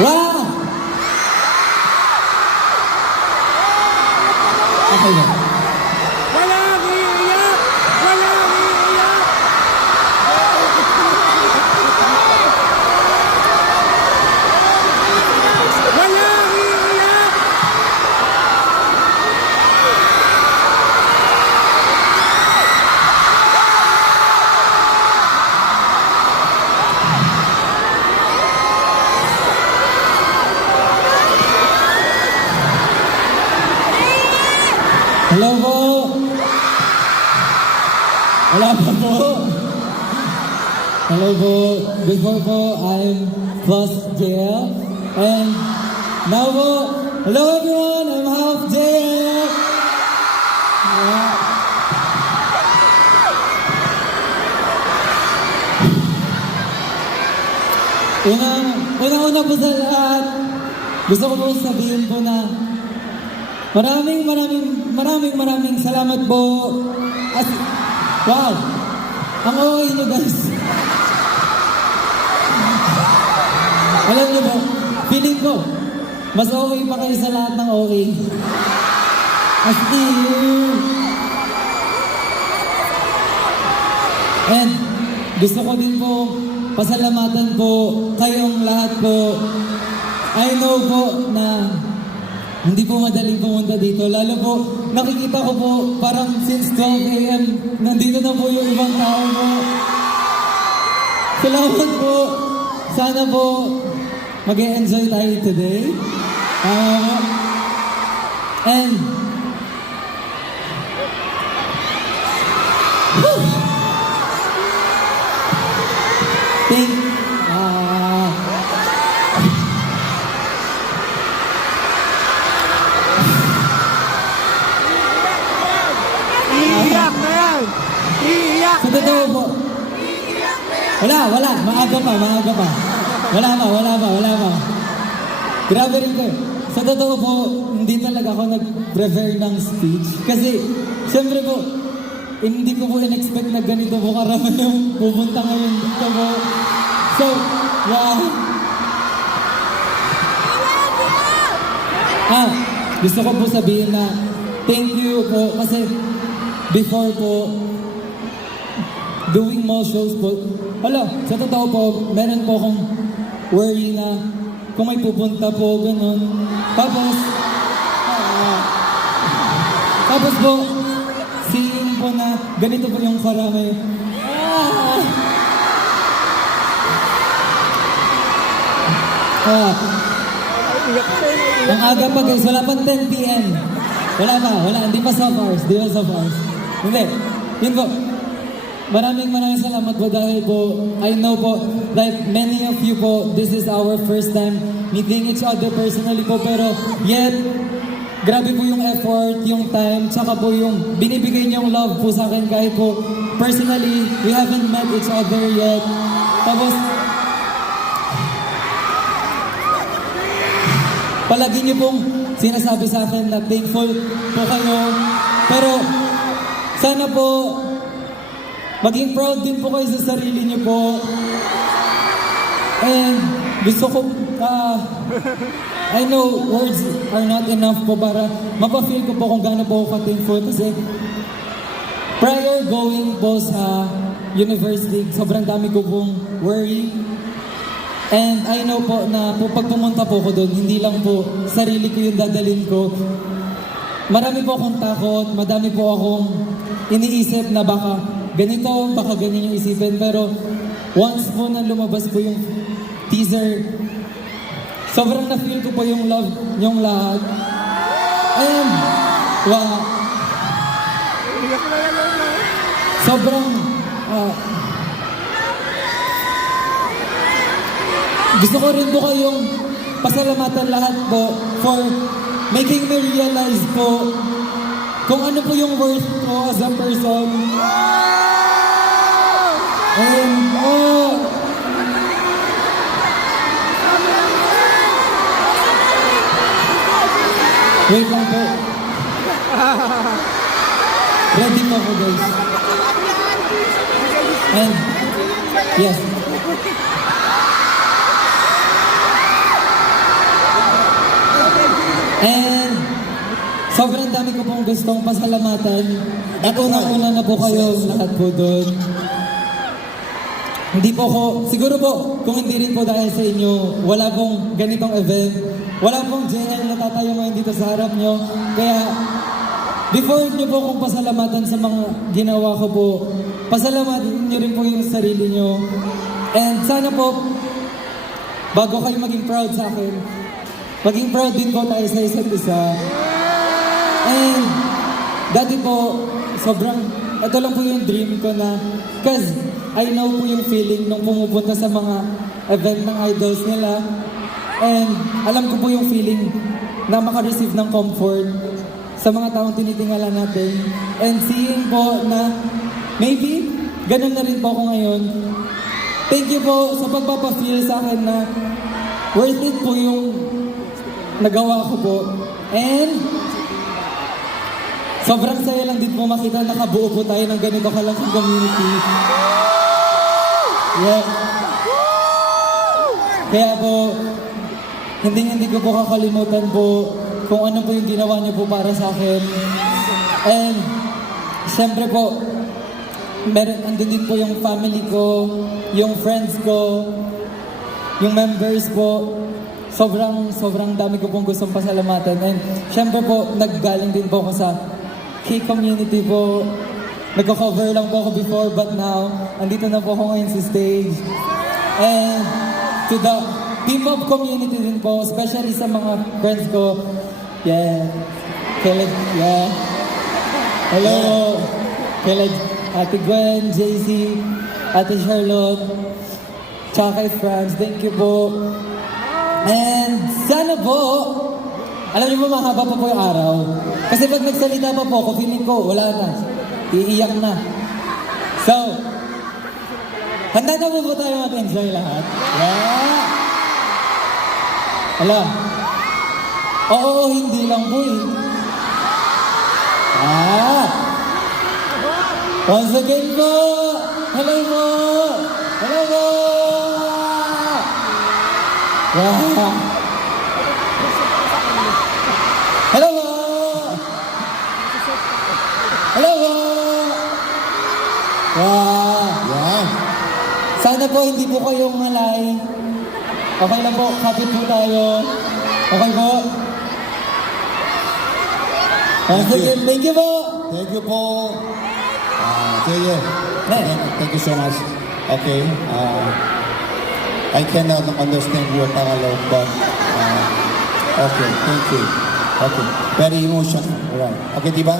Wow! Okay na. Walang iiyak! Walang iiyak! Walang iiyak! Hello po! Wala pa po. Hello po. Before po, I'm Plus JL. And now po, hello everyone, I'm Half JL. Una po sa lahat, gusto ko po sabihin po na maraming salamat po. Wow! Ang okay nyo guys. Alam nyo po, feeling ko, mas okay pa kayo sa lahat ng okay. As in. And gusto ko din po pasalamatan po kayong lahat po. I know po na hindi po madaling pumunta dito. Lalo po, nakikita ko po parang since 12 a.m. nandito na po yung ibang tao po. Salamat po. Sana po mag-e-enjoy tayo today. And Iiyak na yan! Iiyak sa na totoo yan! po, wala, maaga pa. Wala pa. Grabe rin ko. Sa totoo po, hindi talaga ako nag-prepare ng speech. Kasi, siyempre po, hindi ko po in-expect na ganito po karami yung pupunta ngayon dito po. So, wow. Gusto ko po sabihin na thank you po kasi before po, doing more shows po, sa totoo po, meron po akong worry na kung may pupunta po, ganun. Tapos po, seeing po na ganito po yung karami. Ang aga pa guys, wala pang 10 p.m. Wala, hindi pa soft hours. Hindi, yun po. Maraming salamat po dahil po, I know po, like many of you po, this is our first time meeting each other personally po, pero yet, grabe po yung effort, yung time, tsaka po yung binibigay niyong love po sa akin kahit po, personally, we haven't met each other yet. Tapos, palagi niyo pong sinasabi sa akin na thankful po kayo, pero sana po, maging proud din po kayo sa sarili niyo po. And gusto ko, I know words are not enough po para mapafeel ko po kung gaano po ako ka-thankful kasi prior going po sa university, sobrang dami ko pong worry. And I know po na po pag pumunta po ko doon, hindi lang po sarili ko yung dadalhin ko. Marami po akong takot, madami po akong iniisip na baka ganito, baka ganyan yung isipin. Pero once po na lumabas po yung teaser, sobrang na-feel ko po yung love yung lahat. And, wow, Iyak na lang ako. sobrang, gusto ko rin po kayong pasalamatan lahat po for making me realize po kung ano po yung worth ko as a person. And, wait lang po. Ready po ako, guys. And, yes. And, sobrang dami ko pong gustong pasalamatan. At unang-una na po kayo lahat po doon. Hindi po ko, siguro po, kung hindi rin po dahil sa inyo, wala pong ganitong event. Wala pong JL na tatayo ngayon dito sa harap nyo. Kaya, before nyo po kung pasalamatan sa mga ginawa ko po, pasalamatan nyo rin po yung sarili nyo. And sana po, bago kayo maging proud sa akin, maging proud din po tayo sa isa't isa. And, dati po, sobrang, ito lang po yung dream ko na, cause I know po yung feeling nung pumupunta sa mga event ng idols nila. And alam ko po yung feeling na makareceive ng comfort sa mga taong tinitingala natin. And seeing po na maybe ganun na rin po ako ngayon. Thank you po sa pagpapafeel sa akin na worth it po yung nagawa ko po. And sobrang saya lang din po makita nakabuo po tayo ng ganito kalaking community. Yeah. Kaya po, hindi ko po kakalimutan po kung ano po yung ginawa niyo po para sa akin. And, siyempre po, andun din po yung family ko, yung friends ko, yung members po. Sobrang dami ko pong gustong pasalamatan. And, siyempre po, naggaling din po ako sa K-community po. Nagko-cover lang po ako before, but now, andito na po ako ngayon sa stage. And, to the P-pop community din po, especially sa mga friends ko. Yeah. Yeah. Hello. Kila Ate Gwen, JC, Ate Charlotte, tsaka kay Franz. Thank you po. And sana po, alam niyo po mahaba pa po yung araw. Kasi pag nagsalita pa po ako, feeling ko, wala na. Iiyak na. So, handa na po tayo mag-enjoy lahat? Yeah! Ala. Oo, hindi lang po eh. Once again po! Hello po! Hello po! Wow! Hello po! Hello po! Wow! Yan. Sana po hindi po kayong malay. Okay lang po, kapit po tayo. Okay po? Once again, thank you po! Thank you po. Sige. Thank you so much. Okay. I cannot understand your Tagalog, but okay, thank you. Okay. Very emotional. Alright. Okay, di ba?